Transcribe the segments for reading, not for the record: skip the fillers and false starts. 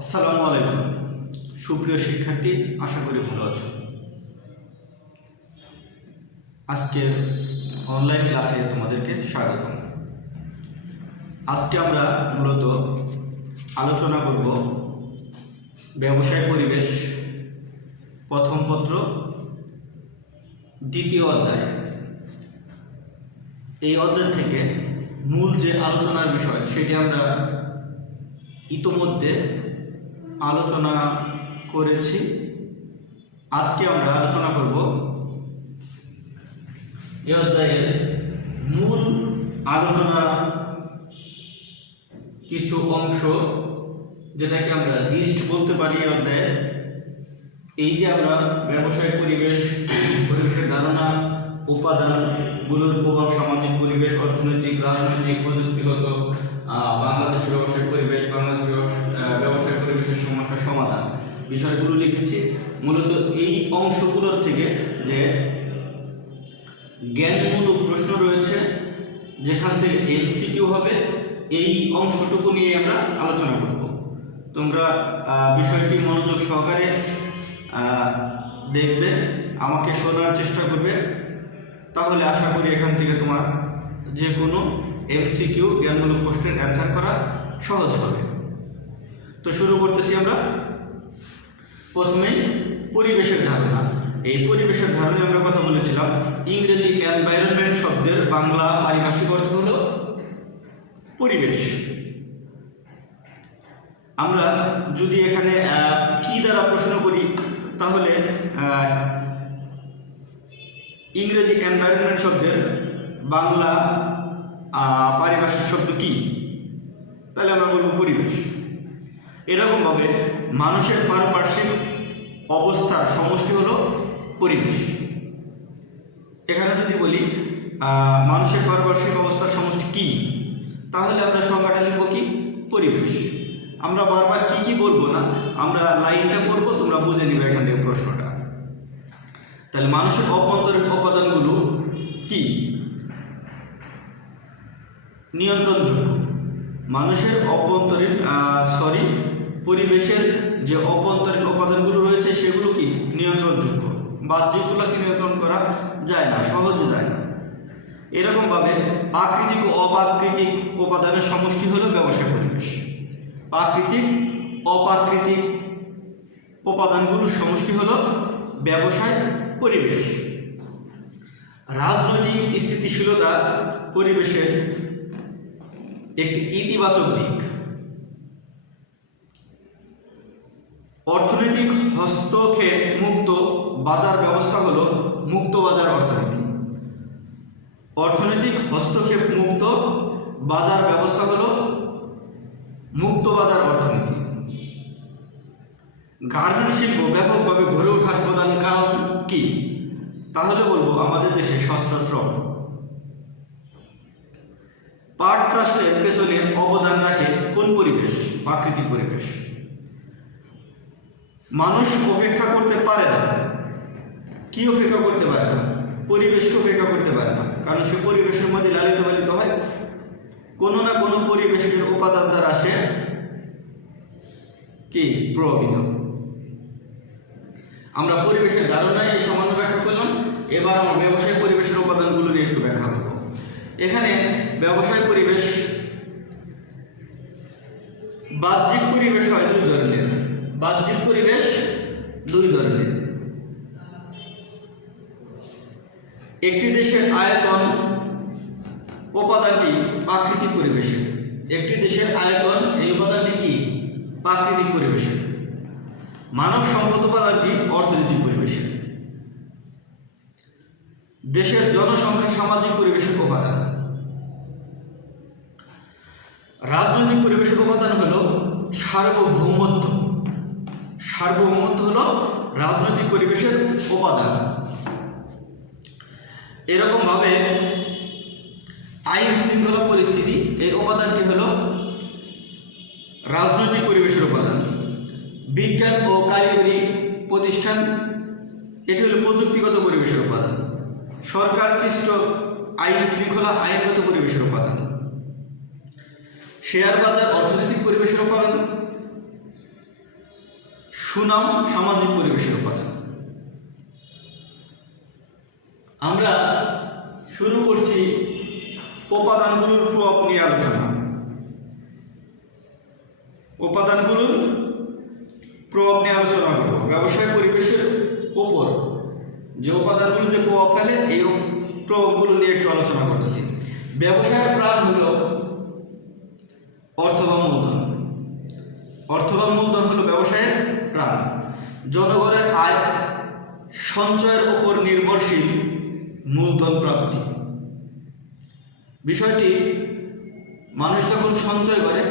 আসসালামু আলাইকুম সুপ্রিয় শিক্ষার্থী, আশা করি ভালো আছো। আজকের অনলাইন ক্লাসে তোমাদেরকে স্বাগতম। আজকে আমরা মূলত আলোচনা করব ব্যবসায় পরিবেশ প্রথম পত্র দ্বিতীয় অধ্যায়। এই অধ্যায় থেকে মূল যে আলোচনার বিষয় সেটি আমরা ইতোমধ্যে আলোচনা করেছি। আজকে আমরা আলোচনা করব এই অধ্যায়ের মূল আলোচনা কিছু অংশ, যেটাকে আমরা জিস্ট বলতে পারি। এই অধ্যায়ে এই যে আমরা ব্যবসায়িক পরিবেশের ধারণা, উপাদানগুলোর প্রভাব, সামাজিক পরিবেশ, অর্থনৈতিক, রাজনৈতিক, প্রযুক্তিগত, বাংলাদেশের ব্যবসায়িক পরিবেশ, বাংলাদেশের ব্যবসায়িক পরিবেশের সমস্যার সমাধান বিষয়গুলো লিখেছি। মূলত এই অংশগুলোর থেকে যে জ্ঞানমূলক প্রশ্ন রয়েছে, যেখান থেকে এমসিকিউ হবে, এই অংশটুকু নিয়ে আমরা আলোচনা করব। তোমরা বিষয়টি মনোযোগ সহকারে দেখবে, আমাকে শোনার চেষ্টা করবে, তাহলে আশা করি এখান থেকে তোমার যে কোনো এমসিকিউ জ্ঞানমূলক প্রশ্নের অ্যান্সার করা সহজ হবে। তো শুরু করতেছি আমরা। প্রথমে পরিবেশের ধারণা। এই পরিবেশের ধারণা আমরা কথা বলেছিলাম। ইংরেজি এনভায়রনমেন্ট শব্দের বাংলা পারিভাষিক অর্থ হলো পরিবেশ। আমরা যদি এখানে কি দ্বারা প্রশ্ন করি, তাহলে ইংরেজি এনভায়রনমেন্ট শব্দের বাংলা পারিভাষিক শব্দ কি, তাহলে আমরা বলবো পরিবেশ। এরকমভাবে মানুষের পারিপার্শ্বিক অবস্থার সমষ্টি হলো পরিবেশ। এখানে যদি বলি মানুষের পারিপার্শ্বিক অবস্থার সমষ্টি কি, তাহলে আমরা সংজ্ঞাটা লিখব কি, পরিবেশ। আমরা বারবার কি বলবো না, আমরা লাইনটা পড়বো, তোমরা বুঝে নিবে এখান থেকে প্রশ্নটা। তাহলে মানুষের অভ্যন্তরীণ উপাদানগুলো কি? নিয়ন্ত্রণযোগ্য। মানুষের পরিবেশের যে অভ্যন্তরীণ উপাদানগুলো রয়েছে সেগুলো কি নিয়ন্ত্রণযোগ্য। বাহ্যিকগুলোকে নিয়ন্ত্রণ করা যায় না, সহজে যায় না। এরকমভাবে প্রাকৃতিক ও অপ্রাকৃতিক উপাদানের সমষ্টি হলো ব্যবসায় পরিবেশ। প্রাকৃতিক অপ্রাকৃতিক উপাদানগুলোর সমষ্টি হলো ব্যবসায় পরিবেশ। রাজনৈতিক স্থিতিশীলতা পরিবেশের একটি ইতিবাচক দিক। অর্থনৈতিক হস্তক্ষেপ মুক্ত বাজার ব্যবস্থা হলো মুক্ত বাজার অর্থনীতি। অর্থনৈতিক হস্তক্ষেপ মুক্ত বাজার ব্যবস্থা হলো মুক্ত বাজার অর্থনীতি। গার্মেন্ট শিল্প ব্যাপকভাবে গড়ে ওঠার প্রধান কারণ কি, তাহলে বলবো আমাদের দেশে সস্তা শ্রম। পাট চাষের পেছনে অবদান রাখে কোন পরিবেশ? প্রাকৃতিক পরিবেশ। মানুষ অপেক্ষা করতে পারে না। কি অপেক্ষা করতে পারে না? পরিবেশকে অপেক্ষা করতে পারে না, কারণ সে পরিবেশের মধ্যে লালিত পালিত হয়। কোনো না কোনো পরিবেশের উপাদান দ্বারা সে কি প্রভাবিত। আমরা পরিবেশের ধারণায় সামান্য ব্যাখ্যা করলাম। এবার আমরা ব্যবসায় পরিবেশের উপাদানগুলো নিয়ে একটু ব্যাখ্যা করব। এখানে ব্যবসায় পরিবেশ, বাহ্যিক পরিবেশ হয় দুই ধরনের। বাহ্যিক পরিবেশ দুই ধরনের। একটি দেশের আয়তন উপাদানটি প্রাকৃতিক পরিবেশের। একটি দেশের আয়তন, এই উপাদানটি কি? প্রাকৃতিক পরিবেশের। মানব সম্পদ উপাদানটি অর্থনৈতিক পরিবেশের। দেশের জনসংখ্যা সামাজিক পরিবেশের উপাদান। রাজনৈতিক পরিবেশের উপাদান হলো সার্বভৌমত্ব। সার্বভৌমত্ব হলো রাজনৈতিক পরিবেশের উপাদান। এরকমভাবে আইন শৃঙ্খলা পরিস্থিতি, এই উপাদানটি হলো রাজনৈতিক পরিবেশের উপাদান। বিজ্ঞান ও কারিগরি প্রতিষ্ঠান, এটি হলো প্রযুক্তিগত পরিবেশের উপাদান। সরকার সৃষ্ট আইন শৃঙ্খলা আইনগত পরিবেশের উপাদান। শেয়ার বাজার অর্থনৈতিক পরিবেশের উপাদান। সুনাম সামাজিক পরিবেশের উপাদান। আমরা শুরু করছি উপাদানগুলোর প্রভাব নিয়ে আলোচনা। উপাদানগুলোর প্রভাব নিয়ে আলোচনা করব। ব্যবসায় পরিবেশের উপর যে উপাদানগুলো যে প্রভাব ফেলে এই প্রভাবগুলো নিয়ে একটু আলোচনা করতেছি। ব্যবসায়ের প্রাণ হলো অর্থ বা মূলধন। অর্থ বা মূলধন হলো ব্যবসায়ের প্রাণ। জনগণের আয় সঞ্চয়ের উপর নির্ভরশীল মূলধন প্রাপ্তি। বিষয়টি মানুষ যখন সঞ্চয় করে,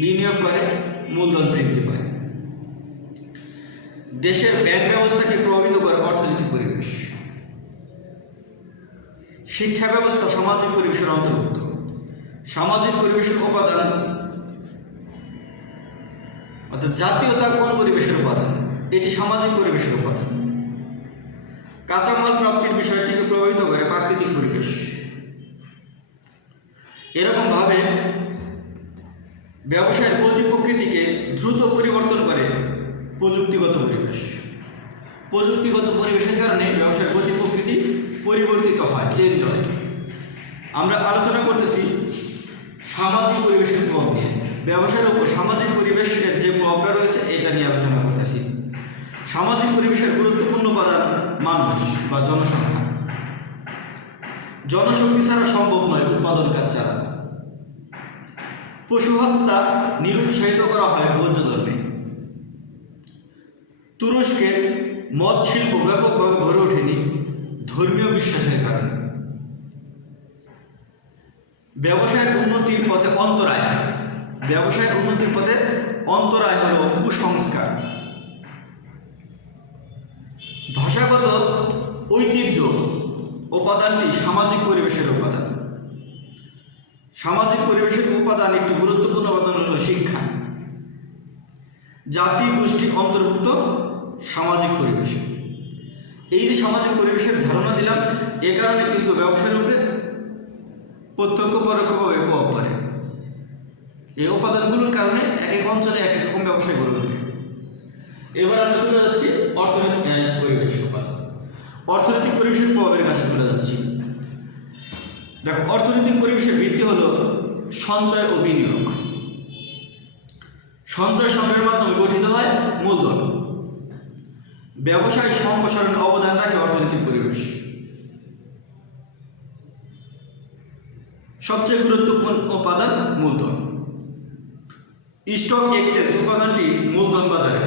বিনিয়োগ করে, মূলধন বৃদ্ধি পায়। দেশের ব্যাংক ব্যবস্থাকে প্রভাবিত করে অর্থনৈতিক পরিবেশ। শিক্ষা ব্যবস্থা সামাজিক পরিবেশের অন্তর্ভুক্ত। সামাজিক পরিবেশের উপাদান অর্থাৎ জাতীয়তা কোন পরিবেশের উপাদান? এটি সামাজিক পরিবেশের উপাদান। কাঁচামাল প্রাপ্তির বিষয়টিকে প্রভাবিত করে প্রাকৃতিক পরিবেশ। এরকমভাবে ব্যবসায়ের গতি প্রকৃতিকে দ্রুত পরিবর্তন করে প্রযুক্তিগত পরিবেশ। প্রযুক্তিগত পরিবেশের কারণে ব্যবসায়ের গতি প্রকৃতি পরিবর্তিত হয়, চেঞ্জ হয়। আমরা আলোচনা করতেছি সামাজিক পরিবেশের প্রভাব নিয়ে। ব্যবসায়ের উপর সামাজিক পরিবেশের যে প্রভাবটা রয়েছে এটা নিয়ে আলোচনা করতেছি। সামাজিক পরিবেশের গুরুত্বপূর্ণ উপাদান মানুষ বা জনসংখ্যা। জনশক্তি ছাড়া সম্ভব নয় উৎপাদন কাজ ছাড়া। পশু হত্যা নিরুৎসাহিত করা হয় বৌদ্ধ ধর্মে। তুরস্কের মদ শিল্প ব্যাপকভাবে গড়ে ওঠেনি ধর্মীয় বিশ্বাসের কারণে। ব্যবসায়ের উন্নতির পথে অন্তরায়। ব্যবসায়ের উন্নতির পথে অন্তরায় হল কুসংস্কার। ভাষাগত ঐতিহ্য উপাদানটি সামাজিক পরিবেশের উপাদান। সামাজিক পরিবেশের উপাদান একটি গুরুত্বপূর্ণ উপাদান হল শিক্ষা। জাতি গোষ্ঠী অন্তর্ভুক্ত সামাজিক পরিবেশ। এই যে সামাজিক পরিবেশের ধারণা দিলাম, এ কারণে কিন্তু ব্যবসার উপরে প্রত্যক্ষ পরোক্ষভাবে প্রভাব পড়ে। এই উপাদানগুলোর কারণে এক এক অঞ্চলে এক এক রকম ব্যবসায় গড়ে ওঠে। এবার আমরা চলে যাচ্ছি অর্থনৈতিক পরিবেশ উপাদান। অর্থনৈতিক পরিবেশের প্রভাবের কাছে চলে যাচ্ছি। দেখো, অর্থনৈতিক পরিবেশের ভিত্তি হলো সঞ্চয় ও বিনিয়োগ। সঞ্চয় সংগ্রহের মাধ্যমে গঠিত হয় মূলধন। ব্যবসায় সম্প্রসারণে অবদান রাখে অর্থনৈতিক পরিবেশ। সবচেয়ে গুরুত্বপূর্ণ উপাদান মূলধন। স্টক এক্সচেঞ্জ উপাদানটি মূলধন বাজারে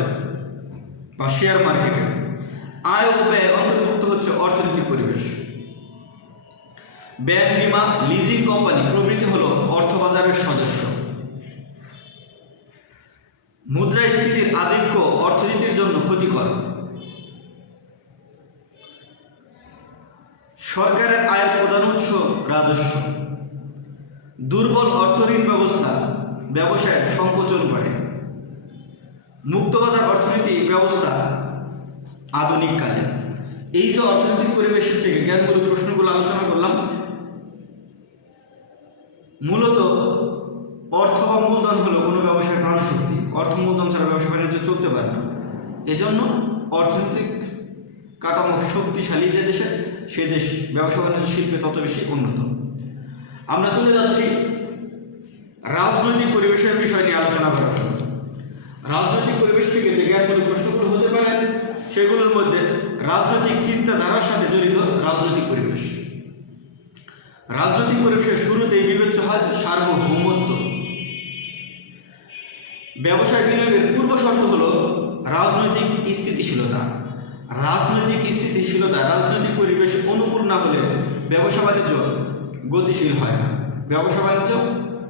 বা শেয়ার মার্কেটে। আয় ও ব্যয় অন্তর্ভুক্ত হচ্ছে অর্থনৈতিক পরিবেশ। ব্যাংক, বীমা, লিজিং কোম্পানি প্রভৃতি হল অর্থবাজারের সদস্য। মুদ্রাস্ফীতির আধিক্য অর্থনীতির জন্য ক্ষতিকর। সরকারের আয়ের প্রধান উৎস রাজস্ব। দুর্বল অর্থঋণ ব্যবস্থা ব্যবসায়ের সংকোচন করে। মুক্তবাজার অর্থনীতি ব্যবস্থা আধুনিক কালে। এই যে অর্থনৈতিক পরিবেশের থেকে জ্ঞানমূলক প্রশ্নগুলো আলোচনা করলাম, মূলত অর্থ বা মূলধন হলো কোনো ব্যবসায়ের প্রাণশক্তি। অর্থ মূলধন ছাড়া ব্যবসা বাণিজ্য চলতে পারে না। এজন্য অর্থনৈতিক কাঠামো শক্তিশালী যে দেশে, সে দেশ ব্যবসা বাণিজ্য শিল্পে তত বেশি উন্নত। আমরা চলে যাচ্ছি রাজনৈতিক পরিবেশের বিষয় নিয়ে আলোচনা করার জন্য। রাজনৈতিক পরিবেশ থেকে যে জ্ঞানমূলক প্রশ্নগুলো হতে পারে সেগুলোর মধ্যে রাজনৈতিক চিন্তাধারার সাথে জড়িত রাজনৈতিক পরিবেশ। রাজনৈতিক পরিবেশের শুরুতেই বিবেচ্য হয় সার্বভৌমত্ব। ব্যবসায় বিনিয়োগের পূর্ব শর্ত হল রাজনৈতিক স্থিতিশীলতা। রাজনৈতিক স্থিতিশীলতা, রাজনৈতিক পরিবেশ অনুকূল না হলে ব্যবসা বাণিজ্য গতিশীল হয় না, ব্যবসা বাণিজ্য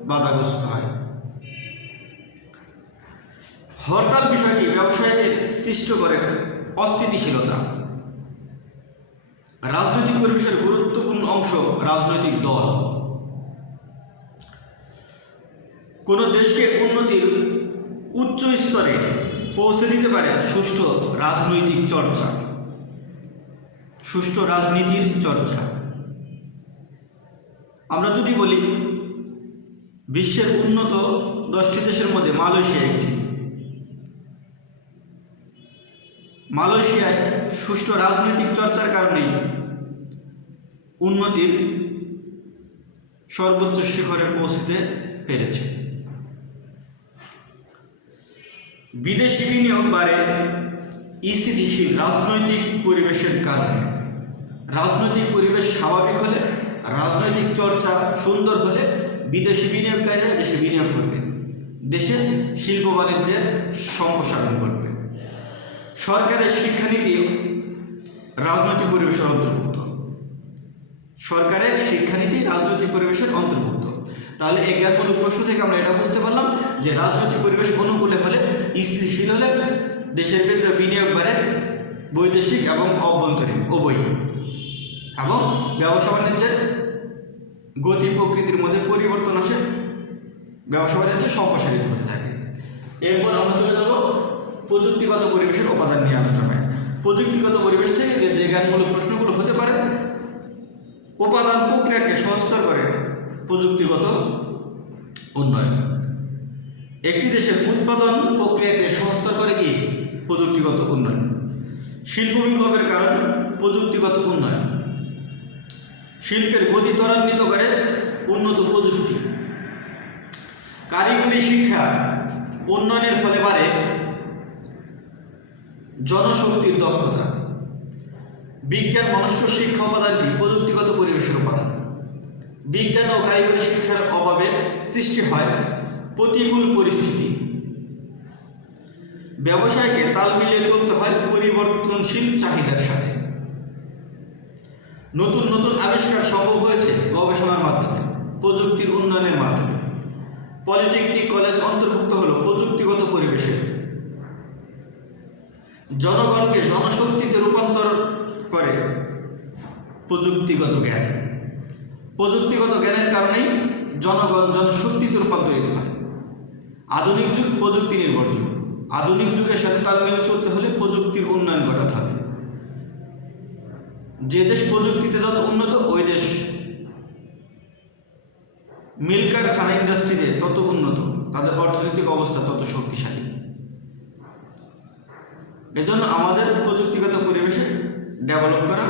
বাধাগ্রস্ত হয়। হরতাল বিষয়টি ব্যবসায়ে সৃষ্ট করে অস্থিতিশীলতা। রাজনৈতিক পরিবেশের গুরুত্বপূর্ণ অংশ রাজনৈতিক দল। কোন দেশকে উন্নতির উচ্চ স্তরে পৌঁছে দিতে পারে সুষ্ঠু রাজনৈতিক চর্চা, সুষ্ঠু রাজনীতির চর্চা। আমরা যদি বলি বিশ্বের উন্নত 10টি দেশের মধ্যে মালয়েশিয়া একটি। মালয়েশিয়ায় সুষ্ঠু রাজনৈতিক চর্চার কারণেই উন্নতির সর্বোচ্চ শিখরে পৌঁছতে পেরেছে। বিদেশি বিনিয়োগ বাড়ে স্থিতিশীল রাজনৈতিক পরিবেশের কারণে। রাজনৈতিক পরিবেশ স্বাভাবিক হলে, রাজনৈতিক চর্চা সুন্দর হলে বিদেশি বিনিয়োগকারীরা দেশে বিনিয়োগ করবে, দেশে শিল্প বাণিজ্যের সম্প্রসারণ করবে। সরকারের শিক্ষানীতি রাজনৈতিক পরিবেশের অন্তর্ভুক্ত। সরকারের শিক্ষানীতি রাজনৈতিক পরিবেশের অন্তর্ভুক্ত। তাহলে এই জ্ঞানমূলক প্রশ্ন থেকে আমরা এটা বুঝতে পারলাম যে রাজনৈতিক পরিবেশ অনুকূলে হলে, স্থিতিশীল হলে দেশের ভিতরে বিনিয়োগ বাড়ে, বৈদেশিক এবং অভ্যন্তরীণ উভয়, এবং ব্যবসা বাণিজ্যের গতি প্রকৃতির মধ্যে পরিবর্তন আসে, ব্যবসা বাণিজ্য সম্প্রসারিত হতে থাকে। এরপর আমরা চলে যাব প্রযুক্তিগত পরিবেশের উপাদান নিয়ে আলোচনায়। প্রযুক্তিগত পরিবেশ থেকে যে জ্ঞানমূলক প্রশ্নগুলো হতে পারে, উপাদান প্রক্রিয়াকে সহজতর করে প্রযুক্তিগত উন্নয়ন। একটি দেশের উৎপাদন প্রক্রিয়াকে সহজতর করে কি? প্রযুক্তিগত উন্নয়ন। শিল্প বিপ্লবের কারণ প্রযুক্তিগত উন্নয়ন। শিল্পের গতি ত্বরান্বিত করে উন্নত প্রযুক্তি। কারিগরি শিক্ষা উন্নয়নের ফলে বাড়ে জনশক্তির দক্ষতা। বিজ্ঞান মনস্ক শিক্ষা উপাদানটি প্রযুক্তিগত পরিবেশের উপাদান। বিজ্ঞান ও কারিগরি শিক্ষার অভাবে সৃষ্টি হয় প্রতিকূল পরিস্থিতি। ব্যবসায়কে তাল মিলিয়ে চলতে হয় পরিবর্তনশীল চাহিদার সাথে। নতুন নতুন আবিষ্কার সম্ভব হয়েছে গবেষণার মাধ্যমে, প্রযুক্তির উন্নয়নের মাধ্যমে। পলিটেকনিক কলেজ অন্তর্ভুক্ত হলো প্রযুক্তিগত পরিবেশে। জনগণকে জনশক্তিতে রূপান্তর করে প্রযুক্তিগত জ্ঞান। প্রযুক্তিগত জ্ঞানের কারণেই জনগণ জনশক্তিতে রূপান্তরিত হয়। আধুনিক যুগ প্রযুক্তি নির্ভর যুগ। আধুনিক যুগের সাথে তাল মিলিয়ে চলতে হলে প্রযুক্তির উন্নয়ন ঘটাতে হবে। যে দেশ প্রযুক্তিতে যত উন্নত, ওই দেশ মিল কারখানা ইন্ডাস্ট্রিতে তত উন্নত, তাদের অর্থনৈতিক অবস্থা তত শক্তিশালী। এজন্য আমাদের প্রযুক্তিগত পরিবেশে ডেভেলপ করা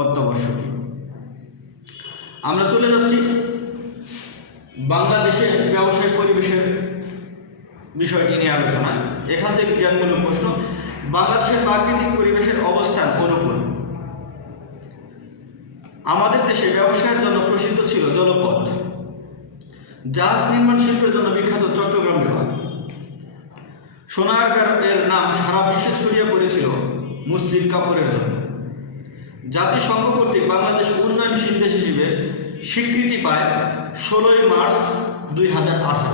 অত্যাবশ্যকীয়। আমরা চলে যাচ্ছি বাংলাদেশের ব্যবসায়িক পরিবেশের বিষয়টি নিয়ে আলোচনা। এখান থেকে জ্ঞানমূলক প্রশ্ন। বাংলাদেশের প্রাকৃতিক পরিবেশের অবস্থান অনুকূল। আমাদের দেশে ব্যবসায়ের জন্য প্রসিদ্ধ ছিল জলপথ। জাহাজ নির্মাণ শিল্পের জন্য বিখ্যাত চট্টগ্রাম বিভাগ। সোনারগাঁ এর নাম সারা বিশ্বে ছড়িয়ে পড়েছিল মসলিন কাপড়ের জন্য। জাতিসংঘ কর্তৃক বাংলাদেশ উন্নয়নশীল দেশ হিসেবে স্বীকৃতি পায় 16 মার্চ 2018।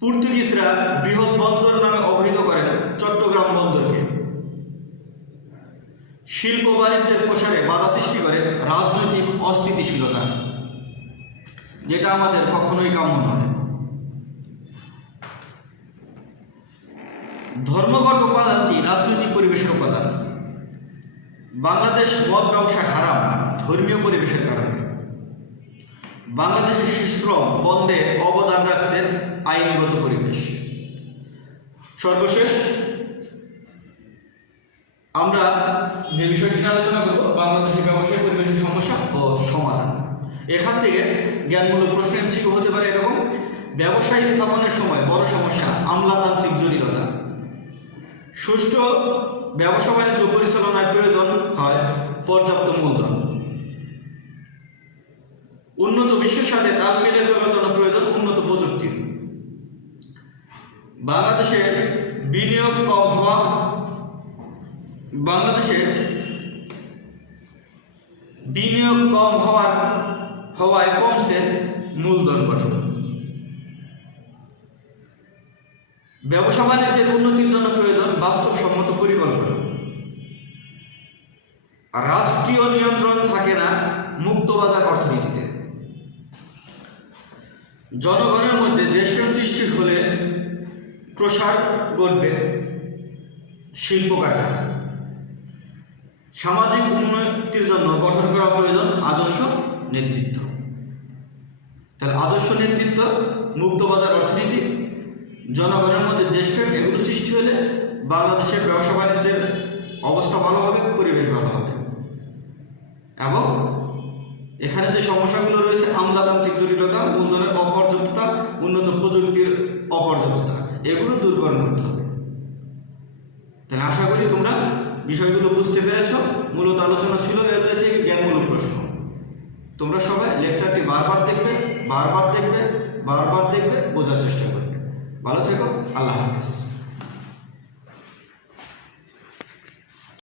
পর্তুগিজরা বৃহৎ বন্দর নামে অভিহিত করেন চট্টগ্রাম বন্দরকে। শিল্প বাণিজ্যের প্রসারে বাধা সৃষ্টি করে রাজনৈতিক অস্থিতিশীলতা, যেটা আমাদের কখনোই কাম্য নয়। ধর্মগত উপাদানটি রাজনৈতিক পরিবেশের উপাদান। বাংলাদেশ মদ ব্যবসা হারাম ধর্মীয় পরিবেশের কারণে। বাংলাদেশের শিশুশ্রম বন্ধে অবদান রাখছে আইনগত পরিবেশ। সর্বশেষ আমরা যে বিষয়টি নিয়ে আলোচনা করব, বাংলাদেশের ব্যবসায়িক পরিবেশের সমস্যা ও সমাধান। এখান থেকে জ্ঞানমূলক প্রশ্ন এমসিকিউ হতে পারে এরকম: ব্যবসায় স্থাপনের সময় বড় সমস্যা আমলাতান্ত্রিক জটিলতা। সুষ্ঠু ব্যবসা বাণিজ্য পরিচালনায় প্রয়োজন হয় পর্যাপ্ত মূলধন। উন্নত বিশ্বের সাথে তাল মিলিয়ে চলার জন্য প্রয়োজন উন্নত প্রযুক্তি। বাংলাদেশে বিনিয়োগ কম হওয়া। বাংলাদেশে বিনিয়োগ কম হওয়ায় কমছে মূলধন গঠন। ব্যবসা বাণিজ্যের উন্নতির জন্য প্রয়োজন বাস্তবসম্মত পরিকল্পনা। রাষ্ট্রীয় নিয়ন্ত্রণ থাকে না মুক্তবাজার অর্থনীতিতে। জনগণের মধ্যে দেশপ্রেম সৃষ্টি হলে প্রসার ঘটবে শিল্প কারখানা। সামাজিক উন্নতির জন্য গঠন করা প্রয়োজন আদর্শ নেতৃত্ব। তাহলে আদর্শ নেতৃত্ব, মুক্তবাজার অর্থনীতি, জনগণের মধ্যে দেশপ্রেম, এগুলো সৃষ্টি হলে বাংলাদেশের ব্যবসা বাণিজ্যের অবস্থা ভালো হবে, পরিবেশ ভালো হবে এবং এখানে যে সমস্যাগুলো রয়েছে আমলাতান্ত্রিক জটিলতা, মূলধনের অপর্যাপ্ততা, উন্নত প্রযুক্তির অপর্যাপ্ততা, এগুলো দূরীকরণ করতে হবে। তাহলে আশা করি তোমরা বিষয়গুলো বুঝতে পেরেছ। মূলত আলোচনা ছিল এর থেকে জ্ঞানমূলক প্রশ্ন। তোমরা সবাই লেকচারটি বারবার দেখবে, বোঝার চেষ্টা করবে। ভালো থেকো, আল্লাহ হাফেজ।